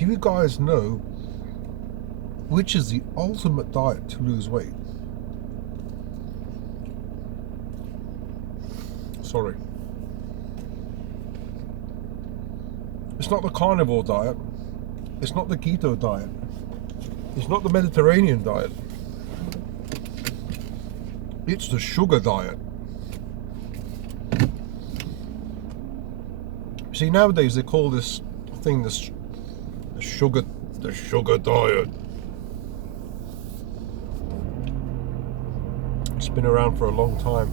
Do you guys know which is the ultimate diet to lose weight? Sorry. It's not the carnivore diet. It's not the keto diet. It's not the Mediterranean diet. It's the sugar diet. See, nowadays they call this thing the sugar diet. It's been around for a long time.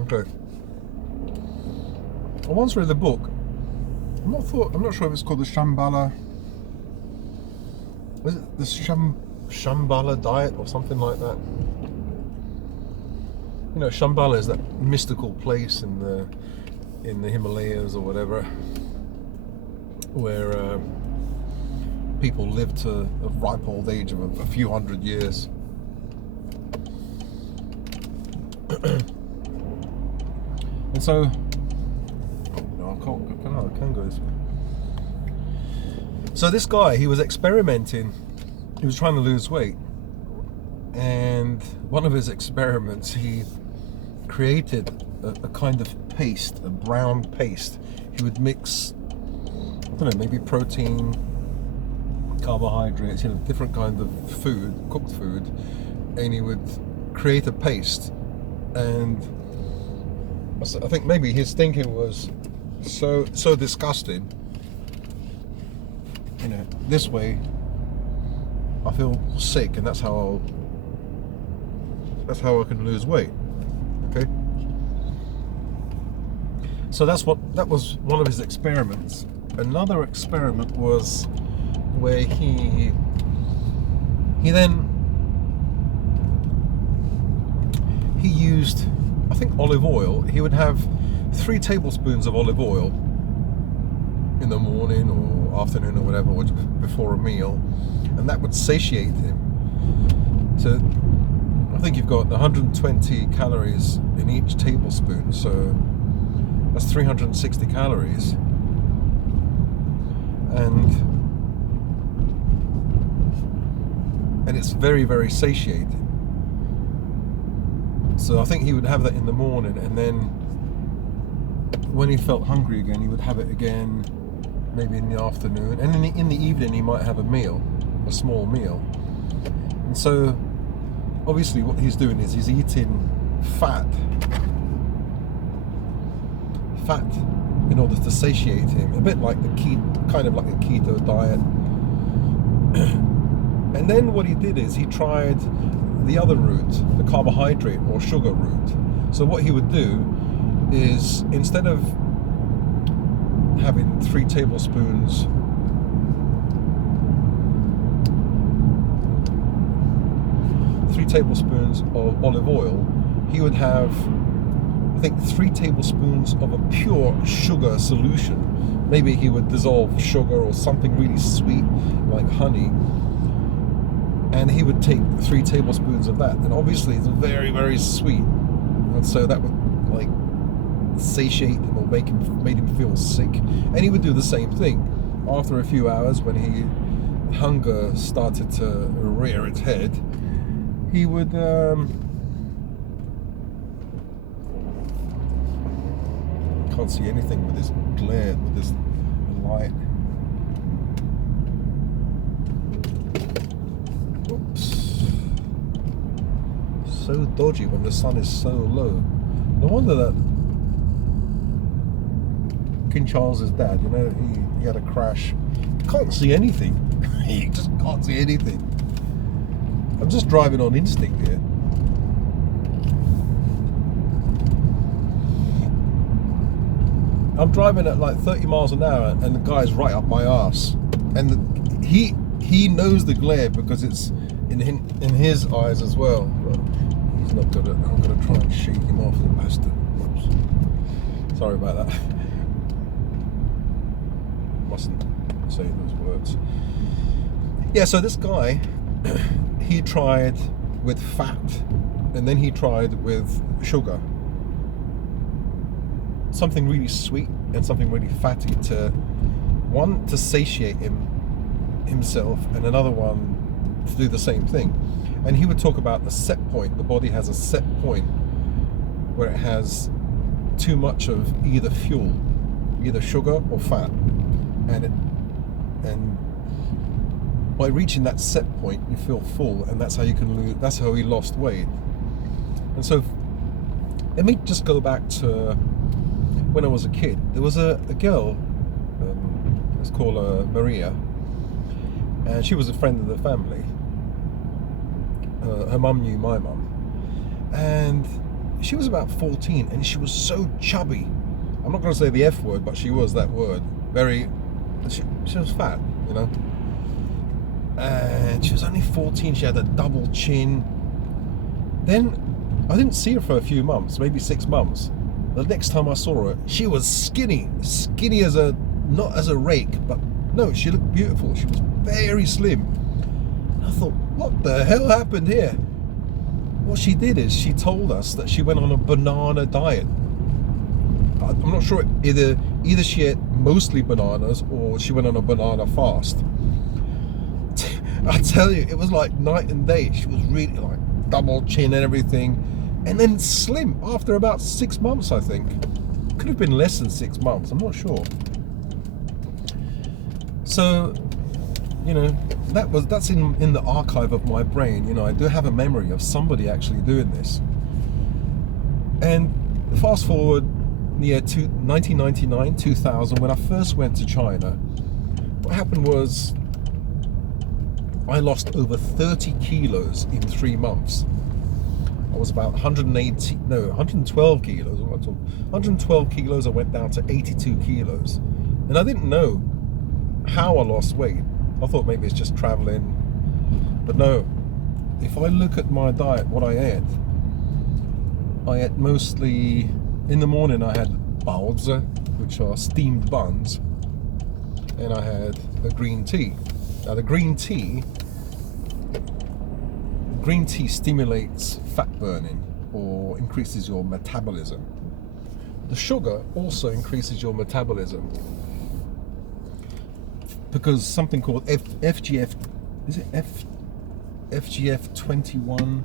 Okay. I once read the book. I'm not sure if it's called the Shambhala. Was it the Shambhala diet or something like that? You know, Shambhala is that mystical place in the Himalayas or whatever, where people live to a ripe old age of a few hundred years. And so, no, I can't go this way. So this guy, he was experimenting. He was trying to lose weight, and one of his experiments, he created a kind of paste, a brown paste. He would mix, I don't know, maybe protein, carbohydrates, you know, different kind of food, cooked food, and he would create a paste. And I think maybe his thinking was so disgusting. You know, this way I feel sick, and that's how I can lose weight. Okay. So that was one of his experiments. Another experiment was where he used, I think, olive oil. He would have 3 tablespoons of olive oil in the morning or afternoon or whatever, before a meal, and that would satiate him. So I think you've got 120 calories in each tablespoon, so that's 360 calories. And it's very, very satiating. So I think he would have that in the morning, and then when he felt hungry again, he would have it again, maybe in the afternoon, and in the evening he might have a small meal. And so obviously what he's doing is he's eating fat in order to satiate him, a bit like kind of like a keto diet. And then what he did is he tried the other route, the carbohydrate or sugar route. So what he would do is, instead of having 3 tablespoons of olive oil, he would have, I think, 3 tablespoons of a pure sugar solution. Maybe he would dissolve sugar or something really sweet like honey, and he would take 3 tablespoons of that, and obviously it's very, very sweet, and so that would like satiate him or made him feel sick. And he would do the same thing after a few hours when hunger started to rear its head. He would can't see anything with this glare, with this light. So dodgy when the sun is so low. No wonder that King Charles's dad, you know, he had a crash. He can't see anything. He just can't see anything. I'm just driving on instinct here. I'm driving at like 30 miles an hour, and the guy's right up my ass. And he knows the glare because it's in his eyes as well. But he's not gonna. I'm gonna try and shake him off, the bastard. Oops. Sorry about that. Mustn't say those words. Yeah. So this guy, he tried with fat, and then he tried with sugar. Something really sweet and something really fatty to one to satiate himself, and another one to do the same thing. And he would talk about the set point. The body has a set point where it has too much of either fuel, either sugar or fat, and by reaching that set point, you feel full, and that's how you can lose. That's how he lost weight. And so, let me just go back to when I was a kid. There was a girl. Let's call her Maria, and she was a friend of the family. Her mum knew my mum, and she was about 14, and she was so chubby. I'm not going to say the F word, but she was that word. She was fat, you know. And she was only 14. She had a double chin. Then I didn't see her for a few months, maybe 6 months. The next time I saw her, she was skinny as not as a rake, but no, she looked beautiful. She was very slim. And I thought, what the hell happened here? What she did is she told us that she went on a banana diet. I'm not sure, either she ate mostly bananas or she went on a banana fast. I tell you, it was like night and day. She was really like double chin and everything, and then slim after about 6 months, I think. Could have been less than 6 months, I'm not sure. So, you know, that's in the archive of my brain. You know, I do have a memory of somebody actually doing this. And fast forward near to 1999, 2000, when I first went to China, what happened was I lost over 30 kilos in 3 months. I was about 112 kilos. 112 kilos, I went down to 82 kilos. And I didn't know how I lost weight. I thought maybe it's just traveling. But no, if I look at my diet, what I ate mostly, in the morning I had baozi, which are steamed buns, and I had a green tea. Now the green tea stimulates fat burning or increases your metabolism. The sugar also increases your metabolism because something called FGF, is it FGF 21?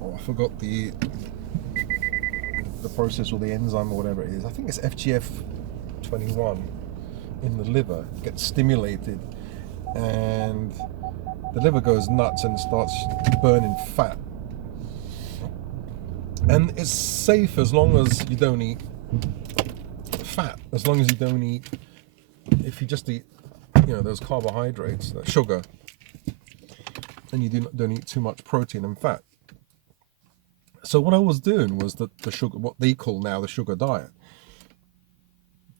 Oh, I forgot the process or the enzyme or whatever it is. I think it's FGF 21 in the liver gets stimulated, and the liver goes nuts and starts burning fat. And it's safe as long as you don't eat fat, as long as you don't eat, if you just eat, you know, those carbohydrates, that sugar, and you don't eat too much protein and fat. So what I was doing was the sugar, what they call now the sugar diet.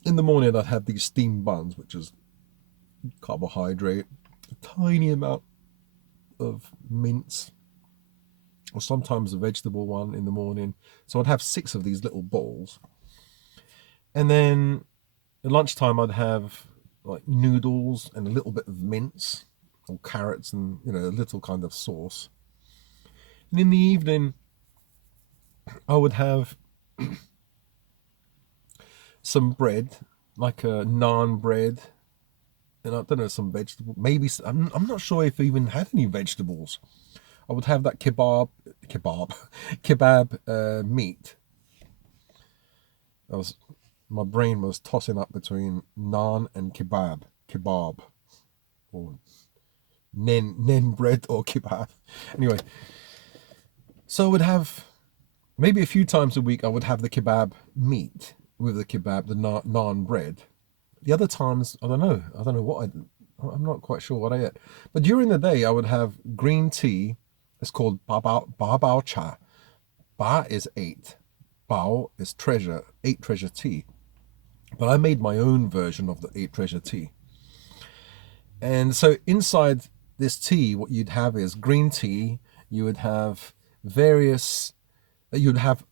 In the morning I'd have these steamed buns, which is carbohydrate, a tiny amount of mince, or sometimes a vegetable one in the morning. So I'd have 6 of these little bowls. And then at lunchtime I'd have like noodles and a little bit of mince or carrots and, you know, a little kind of sauce. And in the evening I would have some bread, like a naan bread, and I don't know, some vegetable, maybe I'm not sure if I even had any vegetables. I would have that kebab meat. My brain was tossing up between naan and kebab, or nen bread or kebab. Anyway, so I would have, maybe a few times a week I would have the kebab meat with the kebab, the naan bread. The other times, I don't know what I'm not quite sure what I ate. But during the day I would have green tea. It's called bao cha. Ba is 8. Bao is treasure, 8 treasure tea. But I made my own version of the 8 treasure tea. And so inside this tea, what you'd have is green tea. You would have you'd have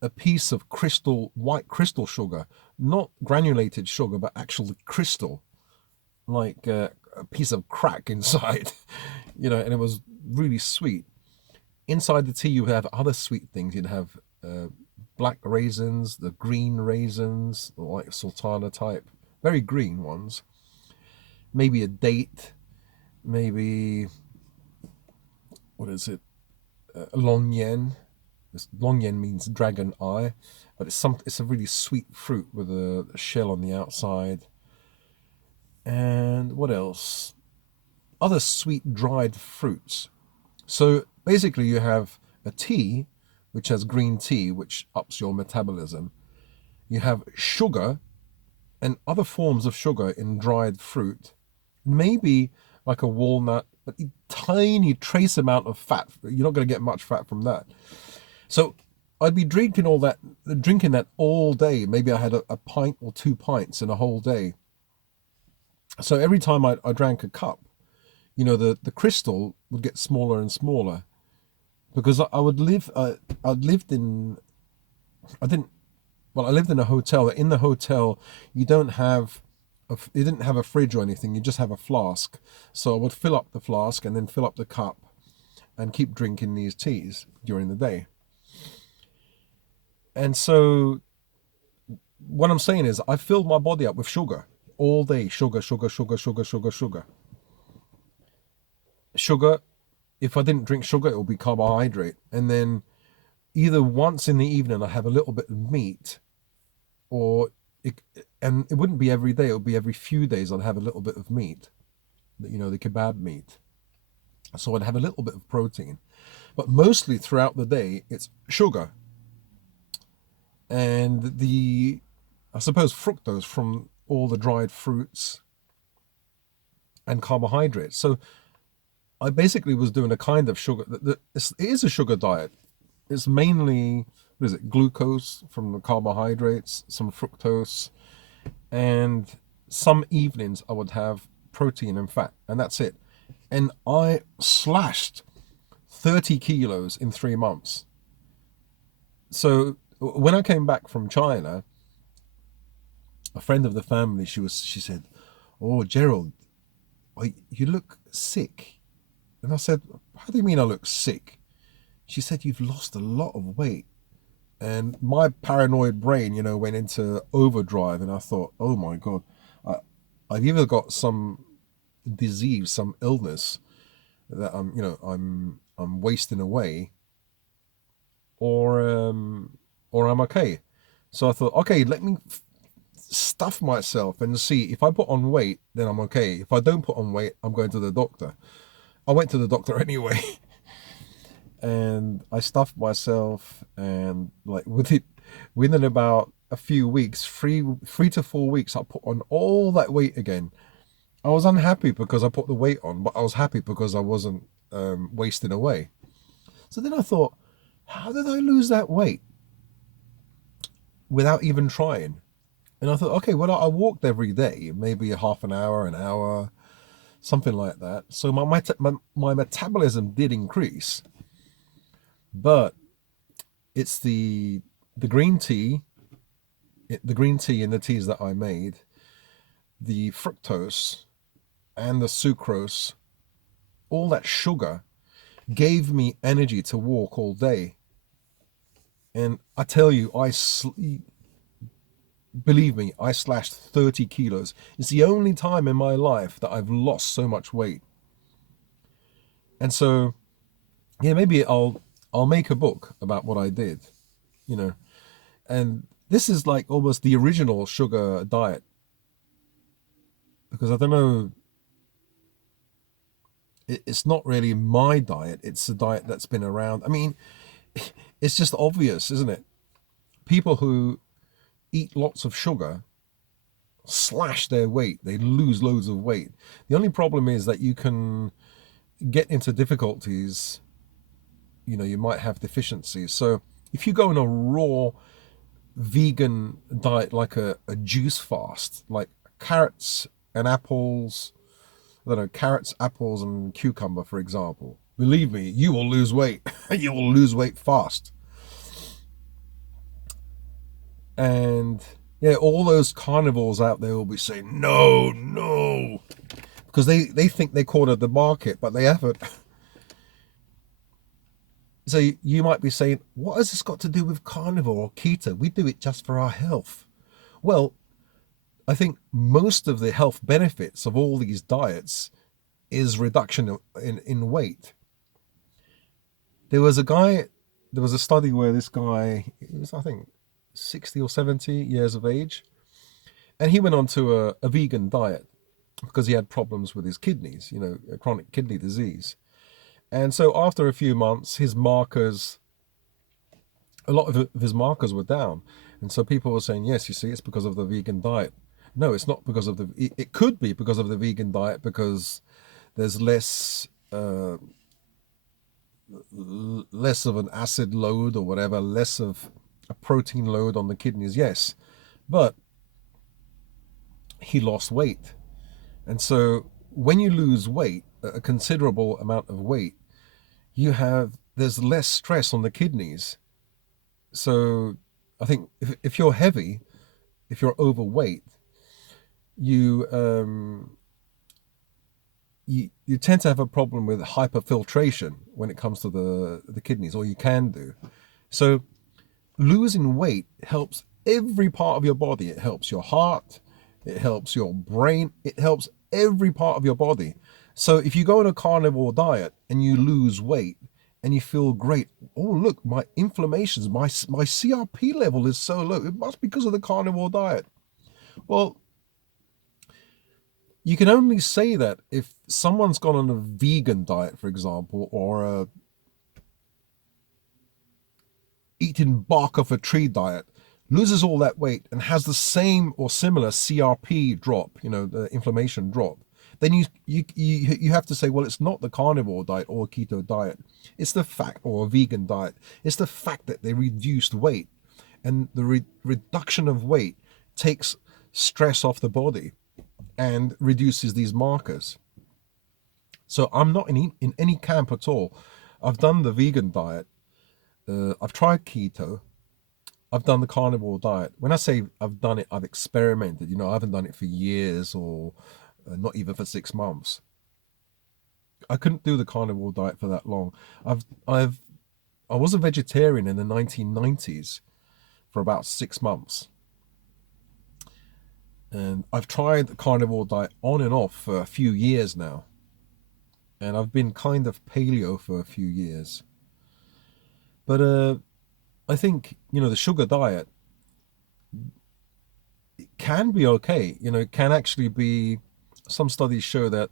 a piece of white crystal sugar, not granulated sugar, but actually crystal, like a piece of crack inside, you know, and it was really sweet. Inside the tea, you would have other sweet things. You'd have black raisins, the green raisins, like sultana type very green ones. Maybe a date, maybe, what is it? Long yen. Long yen means dragon eye, but it's a really sweet fruit with a shell on the outside. And what else? Other sweet dried fruits. So basically, you have a tea, which has green tea, which ups your metabolism. You have sugar and other forms of sugar in dried fruit. Maybe like a walnut, but a tiny trace amount of fat. You're not going to get much fat from that. So I'd be drinking that all day. Maybe I had a pint or 2 pints in a whole day. So every time I drank a cup, the crystal would get smaller and smaller because I would live. I'd lived in. I didn't. Well, I lived in a hotel. In the hotel, you don't have. You didn't have a fridge or anything. You just have a flask. So I would fill up the flask and then fill up the cup, and keep drinking these teas during the day. And so what I'm saying is, I filled my body up with sugar all day. Sugar, sugar, sugar, sugar, sugar, sugar. Sugar. If I didn't drink sugar, it would be carbohydrate. And then either once in the evening, I have a little bit of meat, or it, and it wouldn't be every day. It would be every few days. I'd have a little bit of meat, the kebab meat. So I'd have a little bit of protein, but mostly throughout the day, it's sugar and I suppose, fructose from all the dried fruits and carbohydrates. So I basically was doing a kind of sugar. It is a sugar diet. It's mainly, what is it, glucose from the carbohydrates, some fructose, and some evenings I would have protein and fat, and that's it. And I slashed 30 kilos in 3 months. So when I came back from China, a friend of the family, she said, "Oh, Gerald, you look sick." And I said, "How do you mean I look sick?" She said, "You've lost a lot of weight." And my paranoid brain, went into overdrive, and I thought, "Oh my God, I, I've either got some disease, some illness that I'm wasting away, or I'm okay." So I thought, okay, let me stuff myself and see if I put on weight, then I'm okay. If I don't put on weight, I'm going to the doctor. I went to the doctor anyway, and I stuffed myself, and like within about a few weeks, three to 4 weeks, I put on all that weight again. I was unhappy because I put the weight on, but I was happy because I wasn't wasting away. So then I thought, how did I lose that weight without even trying? And I thought, okay, well, I walked every day, maybe a half an hour, something like that. So my metabolism did increase, but it's the green tea, the green tea and the teas that I made, the fructose and the sucrose, all that sugar gave me energy to walk all day. And I tell you, believe me, I slashed 30 kilos. It's the only time in my life that I've lost so much weight. And so, yeah, maybe I'll make a book about what I did, you know. And this is like almost the original sugar diet, because I don't know, it's not really my diet. It's a diet that's been around. I mean, it's just obvious, isn't it? People who eat lots of sugar slash their weight. They lose loads of weight. The only problem is that you can get into difficulties. You might have deficiencies. So if you go on a raw vegan diet, like a juice fast, like carrots and apples, I don't know, carrots, apples, and cucumber, for example, believe me, you will lose weight. You will lose weight fast. And yeah, all those carnivores out there will be saying, no, no, because they think they cornered the market, but they haven't. So you might be saying, what has this got to do with carnivore or keto? We do it just for our health. Well, I think most of the health benefits of all these diets is reduction in weight. There was a study where this guy, he was, I think, 60 or 70 years of age, and he went on to a vegan diet because he had problems with his kidneys, a chronic kidney disease. And so after a few months, a lot of his markers were down. And so people were saying, yes, you see, it's because of the vegan diet. No, it's not because of it could be because of the vegan diet, because there's less of an acid load or whatever, less of a protein load on the kidneys, yes. But he lost weight. And so when you lose weight, a considerable amount of weight, there's less stress on the kidneys. So I think if you're heavy, if you're overweight, you you tend to have a problem with hyperfiltration when it comes to the kidneys, or you can do. So losing weight helps every part of your body. It helps your heart, it helps your brain, it helps every part of your body. So if you go on a carnivore diet and you lose weight and you feel great, oh look, my inflammations, my CRP level is so low, it must be because of the carnivore diet. Well, you can only say that if someone's gone on a vegan diet, for example, or eating bark off a tree diet, loses all that weight and has the same or similar CRP drop, the inflammation drop, then you have to say, well, it's not the carnivore diet or keto diet. It's the fact, or a vegan diet. It's the fact that they reduced weight, and the reduction of weight takes stress off the body and reduces these markers. So I'm not in any camp at all. I've done the vegan diet. I've tried keto. I've done the carnivore diet. When I say I've done it, I've experimented. I haven't done it for years, or not even for 6 months. I couldn't do the carnivore diet for that long. I was a vegetarian in the 1990s for about 6 months. And I've tried the carnivore diet on and off for a few years now. And I've been kind of paleo for a few years. But I think, the sugar diet, it can be okay. It can actually be, some studies show that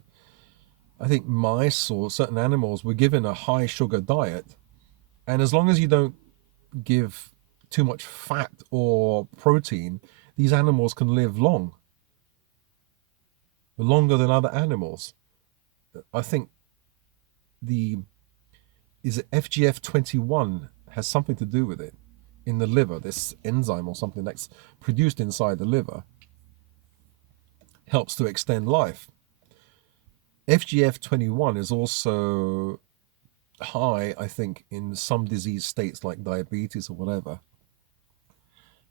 I think mice or certain animals were given a high sugar diet. And as long as you don't give too much fat or protein, these animals can live longer than other animals. I think is it FGF21 has something to do with it in the liver. This enzyme or something that's produced inside the liver helps to extend life. FGF21 is also high, I think, in some disease states like diabetes or whatever.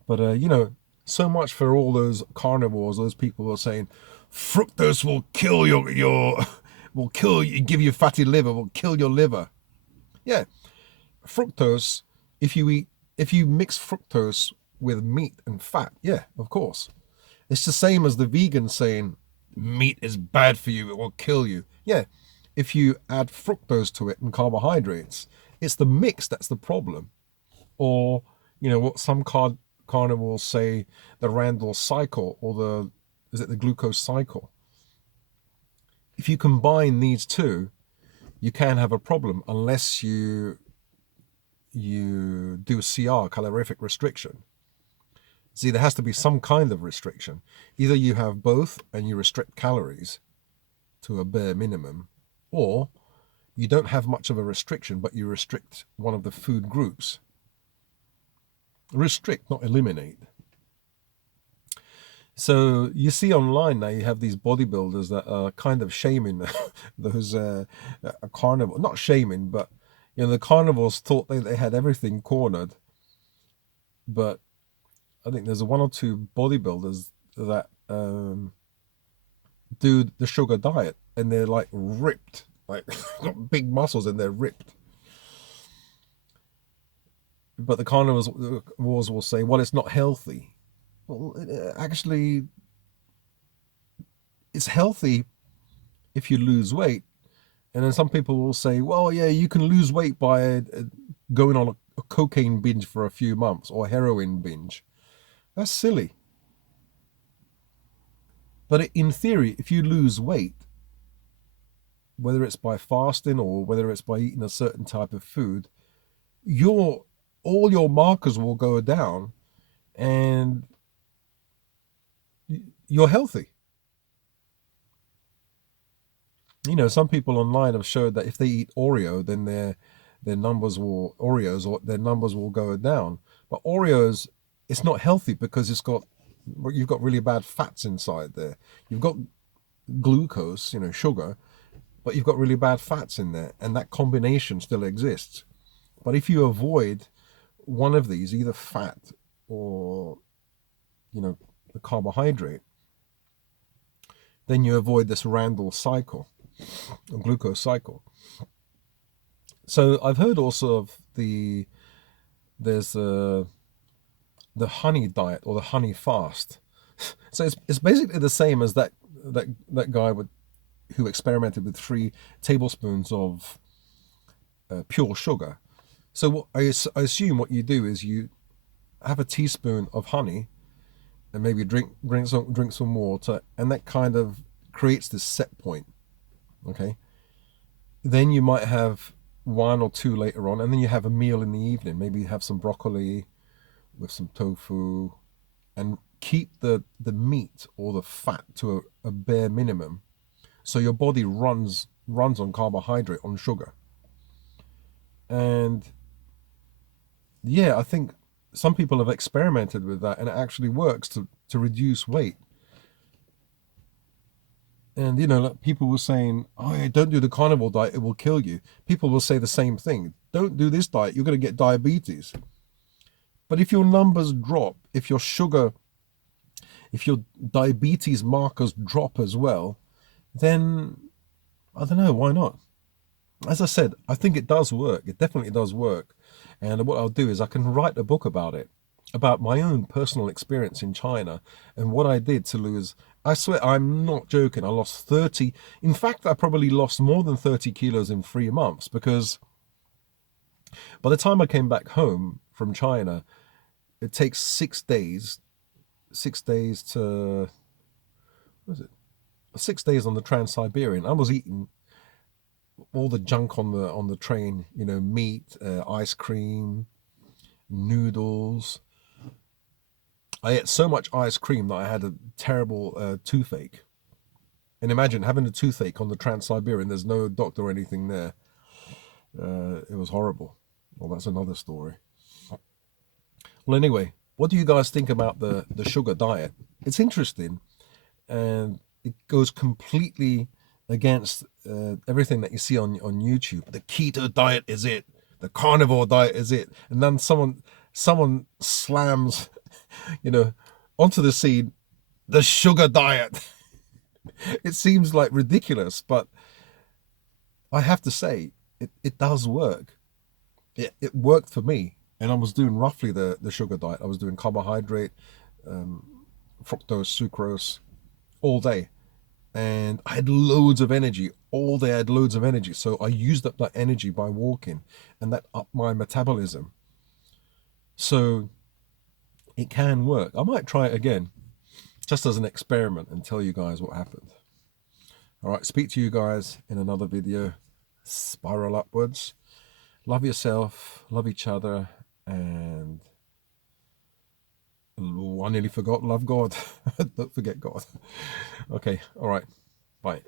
But so much for all those carnivores. Those people are saying fructose will kill will kill you, give you fatty liver, will kill your liver. Yeah, fructose. If you mix fructose with meat and fat, yeah, of course. It's the same as the vegan saying meat is bad for you, it will kill you. Yeah, if you add fructose to it and carbohydrates, it's the mix that's the problem. Or what some carnivores say, the Randall cycle, or is it the glucose cycle? If you combine these two, you can have a problem unless you do CR, calorific restriction. See, there has to be some kind of restriction. Either you have both and you restrict calories to a bare minimum, or you don't have much of a restriction, but you restrict one of the food groups. Restrict, not eliminate. So you see online now, you have these bodybuilders that are kind of shaming those carnivore, not shaming, but the carnivores thought they had everything cornered. But I think there's one or two bodybuilders that do the sugar diet, and they're like ripped, like got big muscles and they're ripped. But the carnivores will say, well, it's not healthy. Well, actually, it's healthy if you lose weight. And then some people will say, well, yeah, you can lose weight by going on a cocaine binge for a few months or heroin binge. That's silly. But in theory, if you lose weight, whether it's by fasting or whether it's by eating a certain type of food, your all your markers will go down and you're healthy. You know, some people online have showed that if they eat Oreo, then their numbers will Oreos or their numbers will go down. But Oreos, it's not healthy because you've got really bad fats inside there. You've got glucose, you know, sugar, but you've got really bad fats in there, and that combination still exists. But if you avoid one of these, either fat or, you know, the carbohydrate, then you avoid this Randall cycle, or glucose cycle. So I've heard also of there's the honey diet or the honey fast. So it's basically the same as that guy who experimented with 3 tablespoons of pure sugar. So I assume what you do is you have a teaspoon of honey and maybe drink some water, and that kind of creates this set point. Okay. Then you might have 1 or 2 later on, and then you have a meal in the evening. Maybe you have some broccoli with some tofu, and keep the meat or the fat to a bare minimum, so your body runs on carbohydrate, on sugar. And yeah, I think some people have experimented with that, and it actually works to reduce weight. And you know, like people were saying, oh yeah, don't do the carnivore diet, it will kill you. People will say the same thing, don't do this diet, you're going to get diabetes. But if your numbers drop, if your diabetes markers drop as well, then I don't know, why not? As I said, I think it does work. It definitely does work. And what I'll do is I can write a book about it, about my own personal experience in China and what I did to lose. I swear, I'm not joking. I lost 30. In fact, I probably lost more than 30 kilos in 3 months, because by the time I came back home from China, it takes 6 days, 6 days to, what is it? 6 days on the Trans-Siberian. I was eating all the junk on the train, you know, meat, ice cream, noodles. I ate so much ice cream that I had a terrible toothache. And imagine having a toothache on the Trans-Siberian. There's no doctor or anything there. It was horrible. Well, that's another story. Well, anyway, what do you guys think about the sugar diet? It's interesting, and it goes completely against everything that you see on YouTube. The keto diet is it. The carnivore diet is it. And then someone slams, you know, onto the scene, the sugar diet. It seems like ridiculous, but I have to say, it does work. It worked for me, and I was doing roughly the sugar diet. I was doing carbohydrate, fructose, sucrose all day, and I had loads of energy all day. I had loads of energy, so I used up that energy by walking, and that upped my metabolism. So it can work. I might try it again, just as an experiment, and tell you guys what happened. All right, speak to you guys in another video. Spiral upwards. Love yourself, love each other, and I nearly forgot, love God. Don't forget God. Okay, all right, bye.